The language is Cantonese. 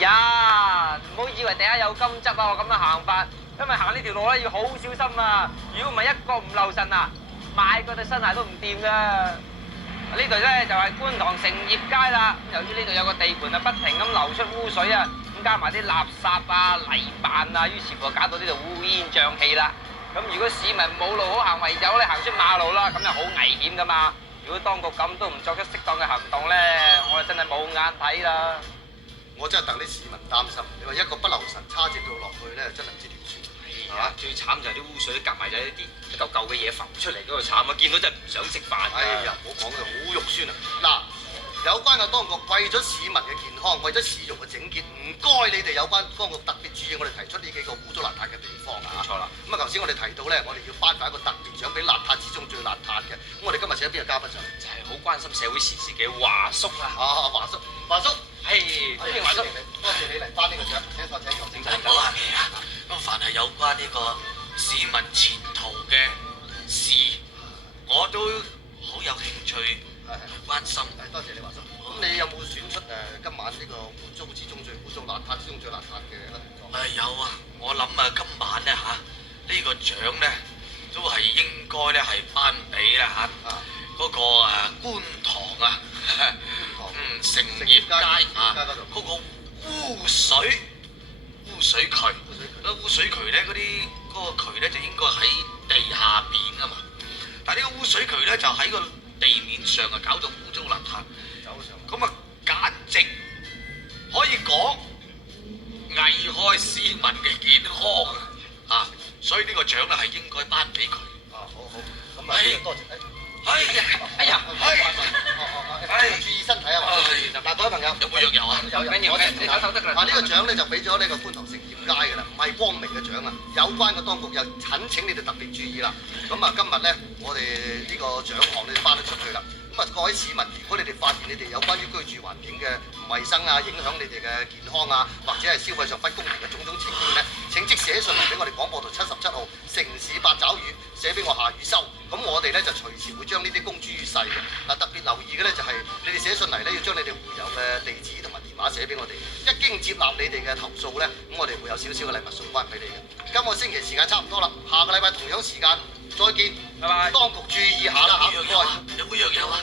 呀，唔好以為地下有金執啊！我咁樣行法，因為行呢條路咧要好小心啊！如果唔係一個唔留神啊，買嗰對新鞋都唔掂噶。呢度咧就係觀塘成業街啦。由於呢度有個地盤啊，不停咁流出污水啊，咁加埋啲垃圾啊、泥板啊，於是乎搞到呢度烏煙瘴氣啦。咁如果市民冇路好行，唯有咧行出馬路啦，咁就好危險噶嘛。如果當局咁都唔作出適當嘅行動咧，我哋真係冇眼睇啦。我真係戥啲市民擔心，你話一個不留神叉隻腳落去咧，真係唔知點算。係啊，最慘就係啲污水夾埋咗一嚿嚿嘅嘢浮出嚟嗰個慘啊！見到真係唔想食飯。哎呀，唔好講啦，好肉酸啊！嗱，有關嘅當局為咗市民嘅健康，為咗市容嘅整潔，唔該你哋有關當局特別注意我哋提出呢幾個污糟邋遢嘅地方啊！冇錯啦。咁啊，頭先我哋提到咧，我哋要頒發一個特別獎俾邋遢之中最邋遢嘅。咁我哋今日請邊個嘉賓上嚟？就係好關心社會時事嘅華叔啦。啊，華叔，華叔。係，歡迎華叔。多謝你嚟頒呢個獎，請坐，請坐，請坐。好啊，咁凡係有關呢個市民前途嘅事，我都好有興趣關心。多謝你，華叔。咁你有冇選出今晚呢個污糟之中最污糟、邋遢之中最邋遢嘅一個地方？有啊，我諗啊，今晚咧呢個獎咧都係應該咧係頒俾啦嗰個觀塘啊，成業街嗰個污水渠，污水渠咧嗰個渠咧就應該喺地下邊噶嘛，但係呢個污水渠咧就喺個地面上啊，搞到污糟邋遢，咁啊簡直可以講危害市民嘅健康啊！所以呢個獎咧係應該頒俾佢。好，咁啊多謝。哎呀，注意身體啊！嗱，各位朋友，有冇藥油啊？有緊要嘅，你手手得啦。呢個獎咧就俾咗呢個觀塘成業街㗎啦，唔係光明嘅獎啊！有關嘅當局又懇請你哋特別注意啦。咁啊，今日咧我哋呢個獎項你哋頒得出去啦。咁啊，各位市民，如果你哋發現你哋有關於居住環境嘅唔衞生啊，影響你哋嘅健康啊，或者係消費上不公平嘅種種情況咧，請即寫信嚟俾我哋廣播道77號城市八爪魚，寫俾我夏雨修。咁我哋咧就隨時會將呢啲公諸於世嘅。嗱，特別留意嘅咧就係你哋寫信嚟咧，要將你哋會有嘅地址同埋電話寫俾我哋。一經接納你哋嘅投訴咧，咁我哋會有少少嘅禮物送翻俾你嘅。今個星期時間差唔多啦，下個禮拜同樣時間再見。拜拜。當局注意下啦嚇，唔該。有冇藥油啊？